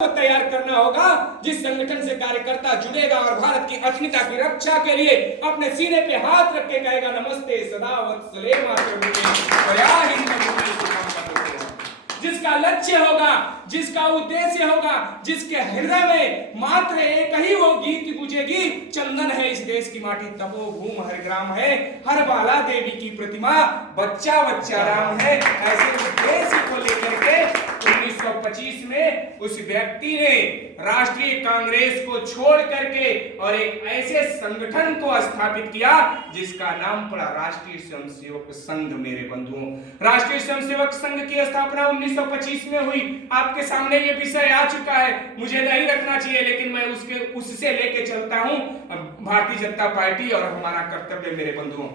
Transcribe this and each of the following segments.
को तैयार करना होगा जिस संगठन से कार्यकर्ता जुड़ेगा और भारत की अस्मिता की रक्षा के लिए अपने सीने पे हाथ रख के कहेगा नमस्ते सदा वत्सले जिसका लक्ष्य होगा, जिसका उद्देश्य होगा, जिसके हृदय में मात्र एक ही वो गीत गूंजेगी, चंदन है इस देश की माटी तपोभूम हर ग्राम है, हर बाला देवी की प्रतिमा बच्चा बच्चा राम है। ऐसे उद्देश्य को लेकर के 1925 में उस व्यक्ति ने राष्ट्रीय कांग्रेस को छोड़ करके और एक ऐसे संगठन को स्थापित किया जिसका नाम पड़ा राष्ट्रीय स्वयंसेवक संघ। मेरे बंधुओं, राष्ट्रीय स्वयंसेवक संघ की स्थापना 1925 में हुई। आपके सामने ये विषय आ चुका है, मुझे नहीं रखना चाहिए, लेकिन मैं उससे लेके चलता हूं भारतीय जनता पार्टी और हमारा कर्तव्य। मेरे बंधुओं,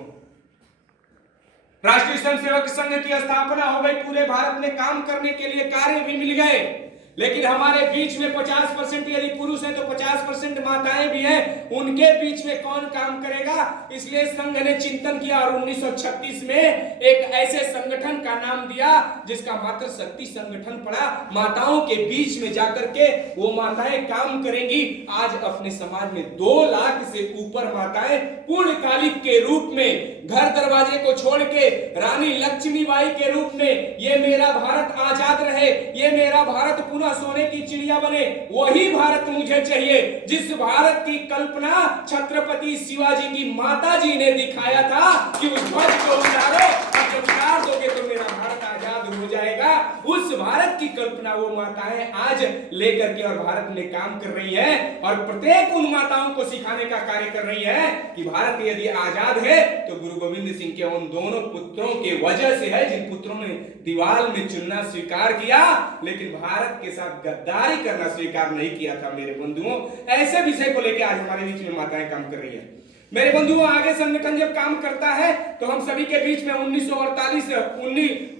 राष्ट्रीय स्वयंसेवक संघ की स्थापना हो गई, पूरे भारत में काम करने के लिए कार्य भी मिल गए, लेकिन हमारे बीच में 50% यदि पुरुष हैं तो 50% माताएं भी हैं, उनके बीच में कौन काम करेगा? इसलिए संघ ने चिंतन किया और 1936 में एक ऐसे संगठन का नाम दिया जिसका मात्र शक्ति संगठन पड़ा। माताओं के बीच में जाकर के वो माताएं काम करेंगी। आज अपने समाज में 2 लाख से ऊपर माताएं पूर्णकालिक के रूप में घर दरवाजे को छोड़ के रानी लक्ष्मीबाई के रूप में ये मेरा भारत आजाद रहे, ये मेरा भारत सोने की चिड़िया बने, वही भारत मुझे चाहिए जिस भारत की कल्पना छत्रपति शिवाजी की माता जी ने दिखाया था कि उस ध्वज को उतारो और जब उतार दोगे तो मेरा भारत आजाद हो जाएगा। उस भारत की कल्पना वो माताएं आज लेकर के और भारत में काम कर रही है और प्रत्येक उन माताओं को सिखाने का कार्य कर रही है कि भारत यदि आजाद है तो गुरु गोविंद सिंह के उन दोनों पुत्रों के वजह से है, जिन पुत्रों ने दीवार में चुनना स्वीकार किया लेकिन भारत के साथ गद्दारी करना स्वीकार नहीं किया था। मेरे बंधुओं, ऐसे विषय को लेकर आज हमारे बीच में माताएं काम कर रही है। मेरे बंधुओं, आगे संगठन जब काम करता है तो हम सभी के बीच में 1948,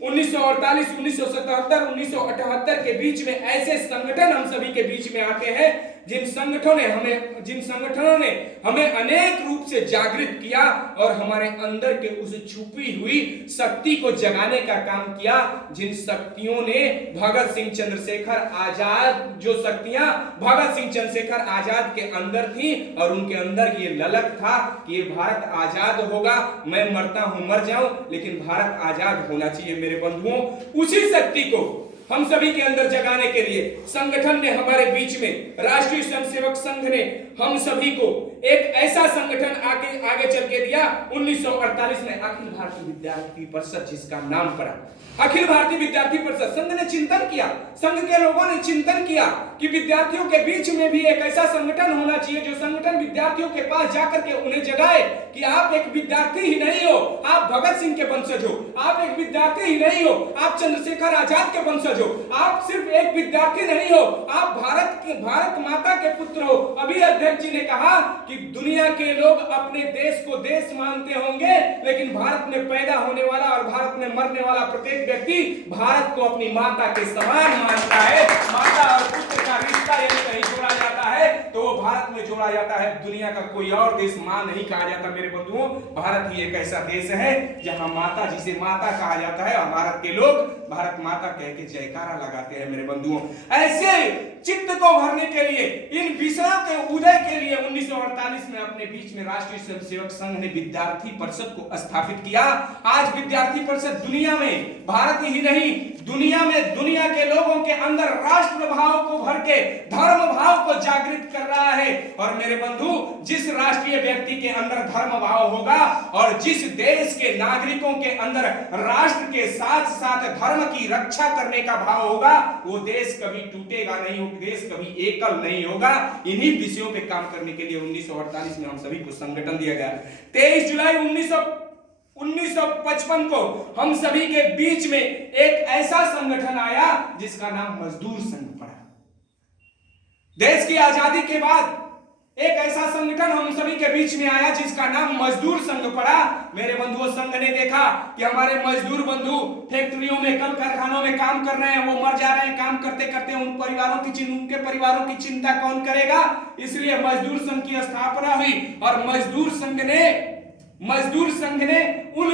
1977, 1978 के बीच में ऐसे संगठन हम सभी के बीच में आते हैं जिन संगठनों ने हमें अनेक रूप से जागृत किया और हमारे अंदर के उस छुपी हुई शक्ति को जगाने का काम किया। जिन शक्तियों ने भगत सिंह चंद्रशेखर आजाद, जो शक्तियां भगत सिंह चंद्रशेखर आजाद के अंदर थी और उनके अंदर ये ललक था कि ये भारत आजाद होगा, मैं मरता हूं मर जाऊं लेकिन भारत आजाद होना चाहिए। मेरे बंधुओं, उसी शक्ति को हम सभी के अंदर जगाने के लिए संगठन ने हमारे बीच में, राष्ट्रीय स्वयंसेवक संघ ने हम सभी को एक ऐसा संगठन आगे चल के दिया। 1948 में अखिल भारतीय विद्यार्थी परिषद, जिसका नाम पड़ा अखिल भारतीय विद्यार्थी परिषद। संघ ने चिंतन किया, संघ के लोगों ने चिंतन किया कि विद्यार्थियों के बीच में भी एक ऐसा संगठन होना चाहिए जो संगठन विद्यार्थियों के पास जाकर के उन्हें जगाए कि आप एक विद्यार्थी ही नहीं हो, आप भगत सिंह के वंशज हो, आप एक विद्यार्थी ही नहीं हो, आप चंद्रशेखर आजाद के वंशज हो, आप सिर्फ एक विद्यार्थी नहीं हो, आप भारत माता के पुत्र हो। अभी अध्यक्ष जी ने कहा कि दुनिया के लोग अपने देश को देश मानते होंगे, लेकिन भारत में पैदा होने वाला और भारत में मरने वाला प्रत्येक व्यक्ति भारत को अपनी माता के समान मानता है। माता और पुत्र का रिश्ता यदि कहीं जोड़ा जाता है तो वो भारत में जोड़ा जाता है, दुनिया का कोई और देश मां नहीं कहा जाता। मेरे बंधुओं, भारत ही एक ऐसा देश है जहां माता जिसे माता कहा जाता है और भारत के लोग भारत माता कह के जयकारा लगाते हैं। मेरे बंधुओं, ऐसे चित्त को भरने के लिए, इन विषयों के उदय के लिए 1948 में अपने बीच में राष्ट्रीय स्वयंसेवक संघ ने विद्यार्थी परिषद को स्थापित किया। आज विद्यार्थी परिषद दुनिया में, भारत ही नहीं दुनिया में, दुनिया के लोगों के अंदर राष्ट्र भाव को भर के धर्म भाव को जागृत कर रहा है। और मेरे बंधु, जिस राष्ट्रीय व्यक्ति के अंदर धर्म भाव होगा और जिस देश के नागरिकों के अंदर राष्ट्र के साथ साथ धर्म की रक्षा करने का भाव होगा, वो देश कभी टूटेगा नहीं, देश कभी एकल नहीं होगा। इन्हीं विषयों पे काम करने के लिए 1948 में हम सभी को संगठन दिया गया। 23 जुलाई 1955 को हम सभी के बीच में एक ऐसा संगठन आया जिसका नाम मजदूर संघ पड़ा। देश की आजादी के बाद एक ऐसा संगठन हम सभी के बीच में आया जिसका नाम मजदूर संघ पड़ा। मेरे बंधुओं, संघ ने देखा कि हमारे मजदूर बंधु फैक्ट्रियों में, कल कारखानों में काम कर रहे हैं, वो मर जा रहे हैं, काम करते करते उनके परिवारों की चिंता कौन करेगा? इसलिए मजदूर संघ की स्थापना हुई और मजदूर संघ ने उन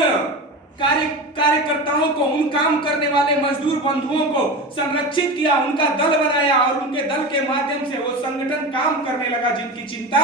कार्यकर्ताओं को, उन काम करने वाले मजदूर बंधुओं को संरक्षित किया, उनका दल बनाया और उनके दल के माध्यम से वो संगठन काम करने लगा जिनकी चिंता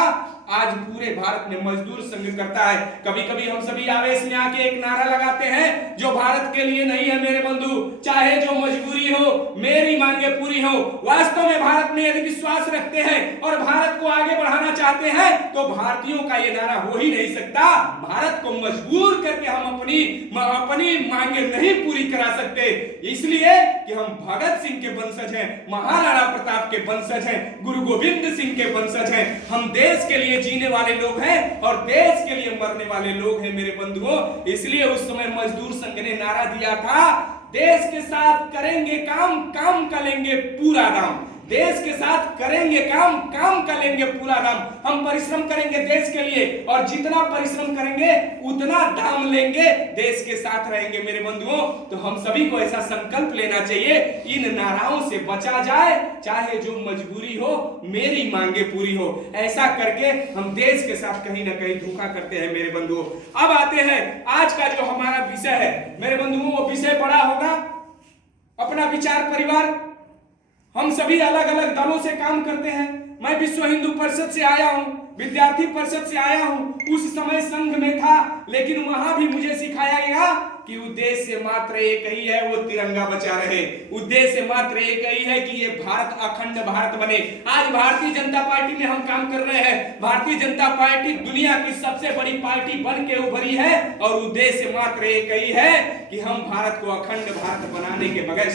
आज पूरे भारत में मजदूर संघ करता है। कभी कभी हम सभी आवेश में आके एक नारा लगाते हैं जो भारत के लिए नहीं है मेरे बंधु, चाहे जो मजबूरी हो मेरी मांगे पूरी हो। वास्तव में भारत में यदि विश्वास रखते हैं और भारत को आगे बढ़ाना चाहते हैं तो भारतीयों का ये नारा हो ही नहीं सकता। भारत को मजबूर करके हम अपनी मांगे नहीं पूरी करा सकते, इसलिए कि हम भगत सिंह के वंशज हैं, महाराणा प्रताप के वंशज हैं, गुरु गोविंद सिंह के वंशज हैं। हम देश के लिए जीने वाले लोग हैं और देश के लिए मरने वाले लोग हैं मेरे बंधुओं। इसलिए उस समय मजदूर संघ ने नारा दिया था, देश के साथ करेंगे काम, काम का लेंगे पूरा दाम। देश के साथ करेंगे काम, काम का लेंगे पूरा दाम। हम परिश्रम करेंगे देश के लिए और जितना परिश्रम करेंगे उतना दाम लेंगे, देश के साथ रहेंगे मेरे बंधुओं। तो हम सभी को ऐसा संकल्प लेना चाहिए, इन नाराओं से बचा जाए, चाहे जो मजबूरी हो मेरी मांगे पूरी हो। ऐसा करके हम देश के साथ कहीं ना कहीं धोखा करते हैं मेरे बंधुओं। अब आते हैं आज का जो हमारा विषय है मेरे बंधुओं, वो विषय बड़ा होगा, अपना विचार परिवार। हम सभी अलग अलग दलों से काम करते हैं। मैं विश्व हिंदू परिषद से आया हूं, विद्यार्थी परिषद से आया हूं, उस समय संघ में था, लेकिन वहां भी मुझे सिखाया गया कि उद्देश्य मात्र एक ही है, वो तिरंगा बचा रहे। उद्देश्य मात्र एक ही है कि ये भारत अखंड भारत बने। आज भारतीय जनता पार्टी में हम काम कर रहे हैं। भारतीय जनता पार्टी दुनिया की सबसे बड़ी पार्टी बन के उभरी है और उद्देश्य मात्र एक ही है कि हम भारत को अखंड भारत बनाने के बगैर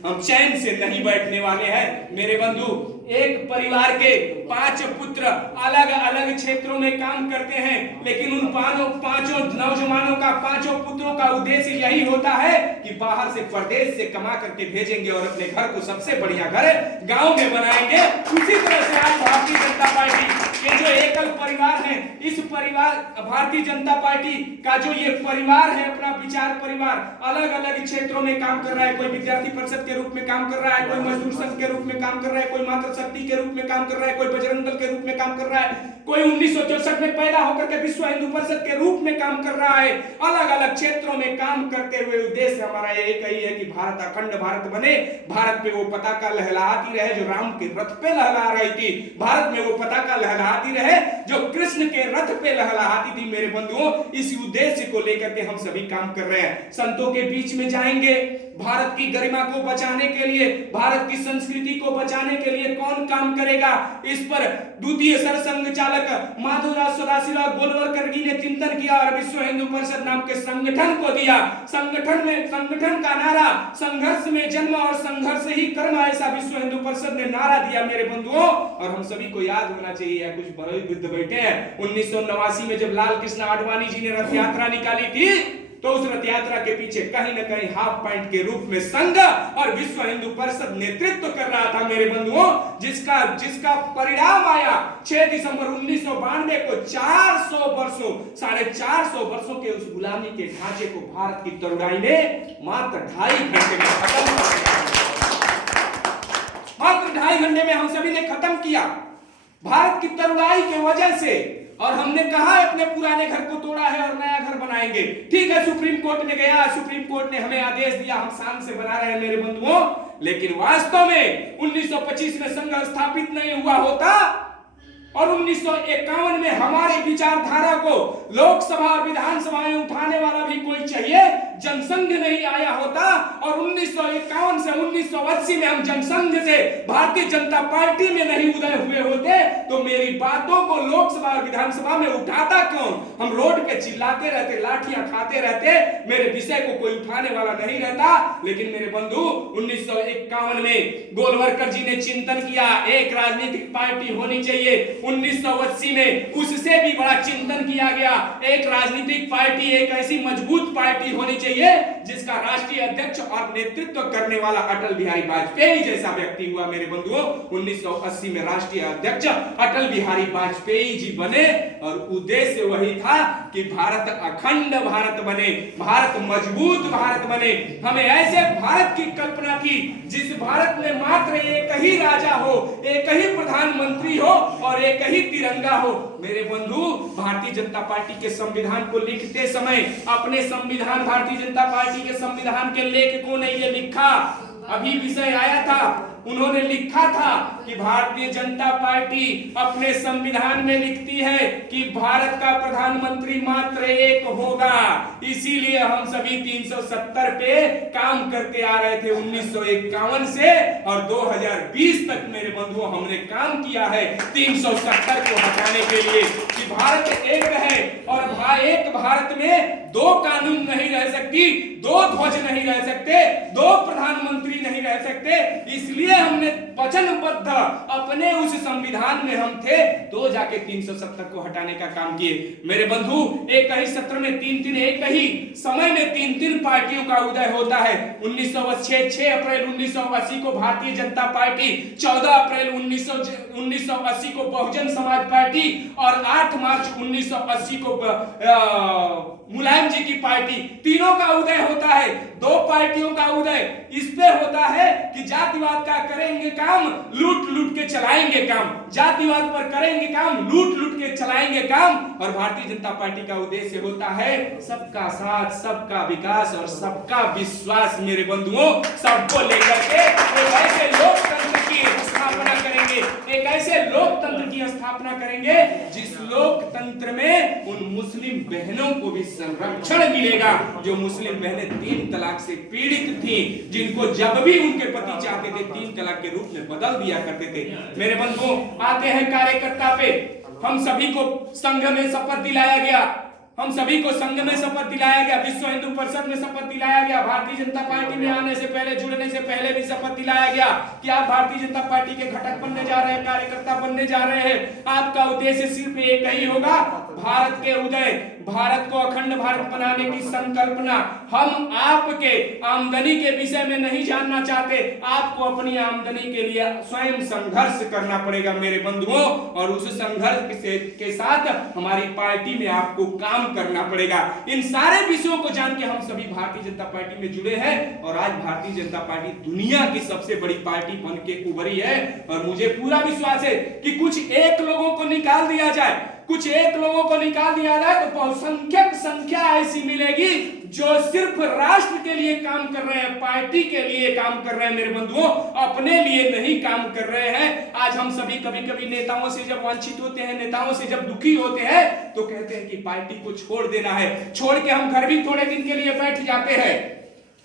हम चैन से नहीं बैठने वाले हैं मेरे बंधु। एक परिवार के 5 पुत्र अलग अलग क्षेत्रों में काम करते हैं, लेकिन उन पांचों नौजवानों का, 5 पुत्रों का उद्देश्य यही होता है कि बाहर से, प्रदेश से कमा करके भेजेंगे और अपने घर को सबसे बढ़िया घर गांव में बनाएंगे। उसी तरह से आज भारतीय जनता पार्टी के जो एकल परिवार है, इस परिवार भारतीय जनता पार्टी का जो ये परिवार है, अपना विचार परिवार, अलग अलग क्षेत्रों में काम कर रहा है। कोई विद्यार्थी परिषद के रूप में काम कर रहा है, कोई मजदूर संघ के रूप में काम कर रहा है, कोई मातृशक्ति के रूप में काम कर रहा है, कोई बजरंग दल के रूप में काम कर रहा है, कोई 1964 में पैदा होकर के विश्व हिंदू परिषद के रूप में काम कर रहा है। अलग अलग क्षेत्रों में काम करते हुए उद्देश्य हमारा एक ही है कि भारत अखंड भारत बने। भारत पे वो पताका लहलहाती रहे जो राम के रथ पे लहला रही थी, भारत में वो पताका लहलहाती रहे जो कृष्ण के रथ पे लहलहाती थी मेरे बंधुओं। इस उद्देश्य को लेकर के हम सभी काम कर रहे हैं। संतों के बीच में जाएंगे, भारत की गरिमा को बचाने के लिए, भारत की संस्कृति को बचाने के लिए कौन काम करेगा, इस पर द्वितीय सरसंघ चालक माधवराज सदाशिवराव गोलवलकर जी ने चिंतन किया और विश्व हिंदू परिषद नाम के संगठन को दिया। संगठन का नारा संघर्ष में जन्म और संघर्ष ही कर्म, ऐसा विश्व हिंदू परिषद ने नारा दिया मेरे बंधुओं। और हम सभी को याद होना चाहिए, कुछ बड़े वृद्ध बैठे हैं, 1989 में जब लाल कृष्ण आडवाणी जी ने रथ यात्रा निकाली थी तो उस रथ यात्रा के पीछे कहीं न कहीं हाफ पॉइंट के रूप में संघ और विश्व हिंदू परिषद नेतृत्व कर रहा था मेरे बंधुओं, जिसका परिणाम आया 6 दिसंबर 1992 को 400 वर्षों, 450 वर्षों के उस गुलामी के ढांचे को भारत की तरुणाई ने मात्र 2.5 घंटे में खत्म कर दिया। मात्र 2.5 घंटे में हम सभी ने खत्म किया भारत की तरुणाई की वजह से। और हमने कहा अपने पुराने घर को तोड़ा है और नया घर बनाएंगे। ठीक है, सुप्रीम कोर्ट ने गया, सुप्रीम कोर्ट ने हमें आदेश दिया, हम शान से बना रहे हैं मेरे बंधुओं। लेकिन वास्तव में 1925 में संघ स्थापित नहीं हुआ होता और 1951 में हमारी विचारधारा को लोकसभा और विधानसभा में उठाने वाला भी कोई चाहिए, जनसंघ नहीं आया होता और 1951 से 1980 में हम जनसंघ से भारतीय जनता पार्टी में नहीं उदय हुए होते तो मेरी बातों को लोकसभा और विधानसभा में उठाता कौन? हम रोड पे चिल्लाते रहते, लाठियां खाते रहते, मेरे विषय को कोई उठाने वाला नहीं रहता। लेकिन मेरे बंधु 1951 में गोलवलकर जी ने चिंतन किया, एक राजनीतिक पार्टी होनी चाहिए। 1980 में उससे भी बड़ा चिंतन किया गया, एक राजनीतिक पार्टी, एक ऐसी मजबूत पार्टी होनी चाहिए जिसका राष्ट्रीय अध्यक्ष और नेतृत्व करने वाला अटल बिहारी वाजपेयी जैसा व्यक्ति हुआ मेरे बंधुओं। 1980 में राष्ट्रीय अध्यक्ष अटल बिहारी वाजपेयी जी बने और उद्देश्य वही था कि भारत अखंड भारत बने, भारत मजबूत भारत बने। हमें ऐसे भारत की कल्पना की जिस भारत में मात्र एक ही राजा हो, एक ही प्रधानमंत्री हो और एक ही तिरंगा हो। मेरे बंधु, भारतीय जनता पार्टी के संविधान को लिखते समय अपने संविधान, भारतीय जनता पार्टी के संविधान के लेखकों ने ये लिखा, अभी विषय आया था, उन्होंने लिखा था कि भारतीय जनता पार्टी अपने संविधान में लिखती है कि भारत का प्रधानमंत्री मात्र एक होगा। इसीलिए हम सभी 370 पे काम करते आ रहे थे 1951 से, और 2020 तक मेरे बंधुओं हमने काम किया है 370 को हटाने के लिए कि भारत एक है, और एक भारत में दो कानून नहीं रह सकती, दो ध्वज नहीं रह सकते, दो प्रधानमंत्री नहीं रह सकते। इसलिए हमने वचनबद्ध अपने उस संविधान में हम थे, तो जाके 370 को हटाने का काम किए। मेरे बंधु, एक ही सत्र में एक ही समय में तीन पार्टियों का उदय होता है। 6 अप्रैल 1980 को भारतीय जनता पार्टी, 14 अप्रैल 1980 को बहुजन समाज पार्टी, और 8 मार्च 1980 को मुलायम जी की पार्टी। तीनों का उदय होता है, दो पार्टियों का उदय इस पे होता है कि जातिवाद का करेंगे काम, लूट लूट के चलाएंगे काम, जातिवाद पर करेंगे काम, लूट लूट के चलाएंगे काम। और भारतीय जनता पार्टी का उद्देश्य होता है सबका साथ, सबका विकास और सबका विश्वास। मेरे बंधुओं, सबको लेकर के एक ऐसे लोकतंत्र की स्थापना करेंगे, एक ऐसे लोकतंत्र की स्थापना करेंगे जिस लोकतंत्र में उन मुस्लिम बहनों को भी संरक्षण मिलेगा जो मुस्लिम बहनें 3 तलाक से पीड़ित थी, जिनको जब भी उनके पति चाहते थे 3 तलाक के रूप में बदल दिया करते थे। मेरे बंधुओं, आते हैं कार्यकर्ता पे। हम सभी को संघ में शपथ दिलाया गया, हम सभी को संघ में शपथ दिलाया गया, विश्व हिंदू परिषद में शपथ दिलाया गया, भारतीय जनता पार्टी में आने से पहले, जुड़ने से पहले भी शपथ दिलाया गया कि आप भारतीय जनता पार्टी के घटक बनने जा रहे हैं, कार्यकर्ता बनने जा रहे हैं। आपका उद्देश्य सिर्फ एक ही होगा, भारत के उदय, भारत को अखंड भारत बनाने की संकल्पना। हम आपके आमदनी के विषय में नहीं जानना चाहते, आपको अपनी आमदनी के लिए स्वयं संघर्ष करना पड़ेगा मेरे बंधुओं, और उस संघर्ष के साथ हमारी पार्टी में आपको काम करना पड़ेगा। इन सारे विषयों को जान के हम सभी भारतीय जनता पार्टी में जुड़े हैं, और आज भारतीय जनता पार्टी दुनिया की सबसे बड़ी पार्टी बन के उभरी है। और मुझे पूरा विश्वास है कि कुछ एक लोगों को निकाल दिया जाए, कुछ एक लोगों को निकाल दिया जाए तो बहुसंख्यक संख्या ऐसी मिलेगी जो सिर्फ राष्ट्र के लिए काम कर रहे हैं, पार्टी के लिए काम कर रहे हैं मेरे बंधुओं, अपने लिए नहीं काम कर रहे हैं। आज हम सभी कभी कभी नेताओं से जब वंचित होते हैं, नेताओं से जब दुखी होते हैं, तो कहते हैं कि पार्टी को छोड़ देना है। छोड़ के हम घर भी थोड़े दिन के लिए बैठ जाते हैं,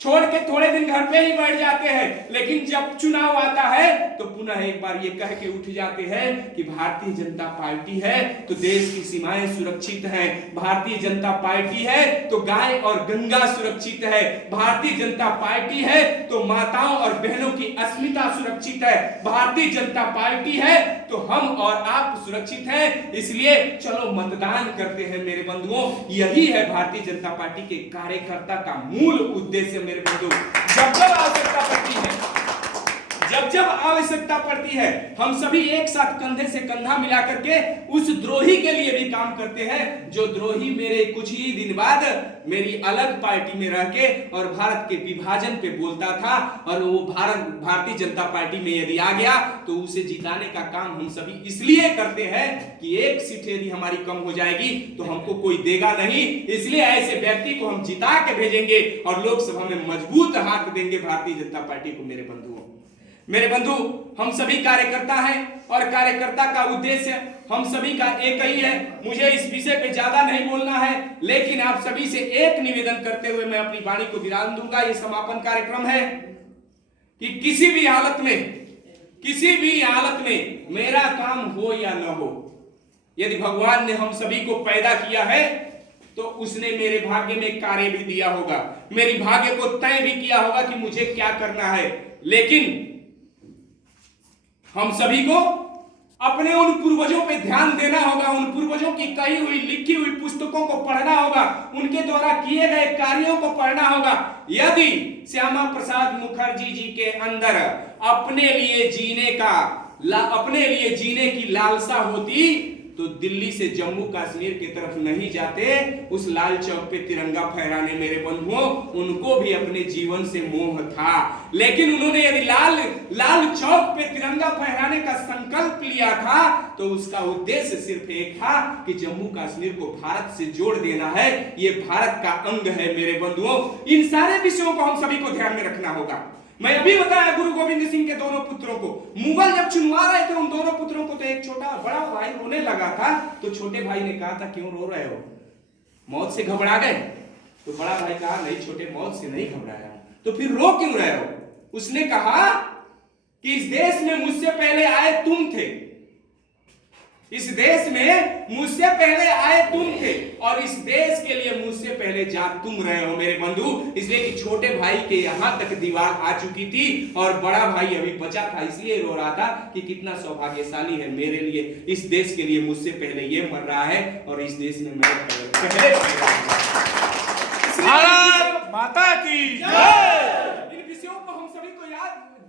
छोड़ के थोड़े दिन घर पे ही बैठ जाते हैं, लेकिन जब चुनाव आता है तो पुनः एक बार ये कह के उठ जाते हैं कि भारतीय जनता पार्टी है तो देश की सीमाएं सुरक्षित हैं, भारतीय जनता पार्टी है तो गाय और गंगा सुरक्षित है, भारतीय जनता पार्टी है तो माताओं और बहनों की अस्मिता सुरक्षित है, भारतीय जनता पार्टी है तो हम और आप सुरक्षित हैं। इसलिए चलो मतदान करते हैं मेरे बंधुओं। यही है भारतीय जनता पार्टी के कार्यकर्ता का मूल उद्देश्य मेरे बंधु। जब जब आवश्यकता पड़ती है, जब जब आवश्यकता पड़ती है, हम सभी एक साथ कंधे से कंधा मिला करके उस द्रोही के लिए भी काम करते हैं जो द्रोही मेरे कुछ ही दिन बाद मेरी अलग पार्टी में रह के और भारत के विभाजन पे बोलता था, और वो भारतीय जनता पार्टी में यदि आ गया तो उसे जिताने का काम हम सभी इसलिए करते हैं कि एक सीट यदि हमारी कम हो जाएगी तो हमको कोई देगा नहीं, इसलिए ऐसे व्यक्ति को हम जिता के भेजेंगे और लोकसभा में मजबूत हाथ देंगे भारतीय जनता पार्टी को। मेरे बंधु, हम सभी कार्यकर्ता हैं और कार्यकर्ता का उद्देश्य हम सभी का एक ही है। मुझे इस विषय पे ज्यादा नहीं बोलना है, लेकिन आप सभी से एक निवेदन करते हुए मैं अपनी वाणी को विराम दूंगा। ये समापन कार्यक्रम है कि किसी भी हालत में मेरा काम हो या न हो, यदि भगवान ने हम सभी को पैदा किया है तो उसने मेरे भाग्य में कार्य भी दिया होगा, मेरी भाग्य को तय भी किया होगा कि मुझे क्या करना है। लेकिन हम सभी को अपने उन पूर्वजों पे ध्यान देना होगा, उन पूर्वजों की कही हुई लिखी हुई पुस्तकों को पढ़ना होगा, उनके द्वारा किए गए कार्यों को पढ़ना होगा। यदि श्यामा प्रसाद मुखर्जी जी के अंदर अपने लिए जीने की लालसा होती तो दिल्ली से जम्मू कश्मीर की तरफ नहीं जाते उस लाल चौक पे तिरंगा फहराने। मेरे बंधुओं, उनको भी अपने जीवन से मोह था, लेकिन उन्होंने यदि लाल चौक पे तिरंगा फहराने का संकल्प लिया था तो उसका उद्देश्य सिर्फ एक था कि जम्मू कश्मीर को भारत से जोड़ देना है, ये भारत का अंग है। मेरे बंधुओं, इन सारे विषयों को हम सभी को ध्यान में रखना होगा। मैं अभी बताया गुरु गोविंद सिंह के दोनों पुत्रों को मुगल जब चुनवा रहे थे, उन दोनों पुत्रों को तो एक छोटा बड़ा भाई रोने लगा था, तो छोटे भाई ने कहा था क्यों रो रहे हो, मौत से घबरा गए? तो बड़ा भाई कहा नहीं छोटे, मौत से नहीं घबराया। तो फिर रो क्यों रहे हो? उसने कहा कि इस देश में मुझसे पहले आए तुम थे, इस देश में मुझसे पहले आए तुम थे और इस देश के लिए मुझसे पहले जा तुम रहे हो। मेरे बंधु, इसलिए कि छोटे भाई के यहां तक दीवार आ चुकी थी और बड़ा भाई अभी बचा था, इसलिए रो रहा था कि कितना सौभाग्यशाली है मेरे लिए, इस देश के लिए मुझसे पहले ये मर रहा है और इस देश में मैं पहले। भारत माता की जय। इन विषयों को हम सभी को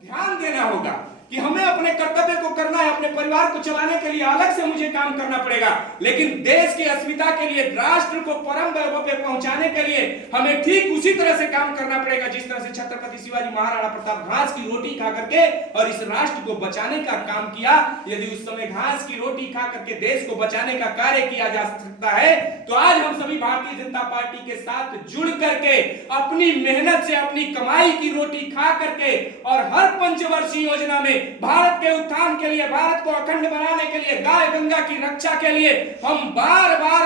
ध्यान देना होगा कि हमें अपने कर्तव्य को करना है। अपने परिवार को चलाने के लिए अलग से मुझे काम करना पड़ेगा, लेकिन देश की अस्मिता के लिए, राष्ट्र को परम वैभव पे पहुंचाने के लिए हमें ठीक उसी तरह से काम करना पड़ेगा जिस तरह से छत्रपति शिवाजी महाराणा प्रताप घास की रोटी खा करके और इस राष्ट्र को बचाने का काम किया। यदि उस समय घास की रोटी खा करके देश को बचाने का कार्य किया जा सकता है, तो आज हम सभी भारतीय जनता पार्टी के साथ जुड़ करके अपनी मेहनत से अपनी कमाई की रोटी खा करके और हर पंचवर्षीय योजना में भारत के उत्थान के लिए, भारत को अखंड बनाने के लिए, गाय गंगा की रक्षा के लिए हम बार बार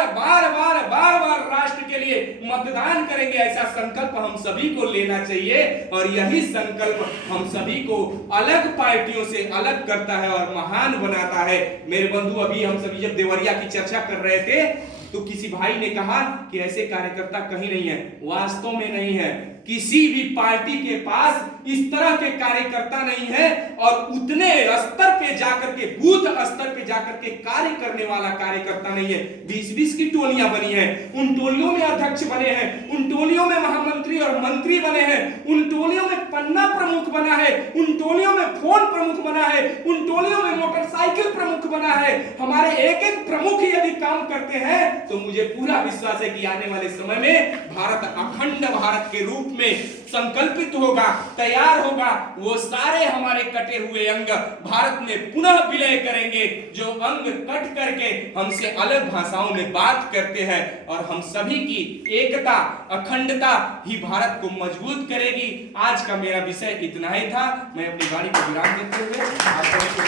राष्ट्र के लिए मतदान करेंगे। ऐसा संकल्प हम सभी को लेना चाहिए और यही संकल्प हम सभी को अलग पार्टियों से अलग करता है और महान बनाता है। मेरे बंधु, अभी हम सभी जब देवरिया की चर्चा कर रहे थे तो किसी भाई ने कहा कि ऐसे कार्यकर्ता कहीं नहीं है। वास्तव में नहीं है, किसी भी पार्टी के पास इस तरह के कार्यकर्ता नहीं है और उतने स्तर पे जाकर के, बूथ स्तर पे जाकर के कार्य करने वाला कार्यकर्ता नहीं है। 20-20 की टोलियां बनी हैं, उन टोलियों में अध्यक्ष बने हैं, उन टोलियों में महामंत्री और मंत्री बने हैं, उन टोलियों में पन्ना प्रमुख बना है, उन टोलियों में फोन प्रमुख बना है, उन टोलियों में मोटरसाइकिल प्रमुख बना है। हमारे एक एक प्रमुख यदि काम करते हैं तो मुझे पूरा विश्वास है कि आने वाले समय में भारत अखंड भारत के रूप में संकल्पित होगा, तैयार होगा। वो सारे हमारे कटे हुए अंग भारत में पुनः विलय करेंगे, जो अंग कट करके हमसे अलग भाषाओं में बात करते हैं, और हम सभी की एकता, अखंडता ही भारत को मजबूत करेगी। आज का मेरा विषय इतना ही था। मैं अपनी गाड़ी को विराम देते हुए आप सभी को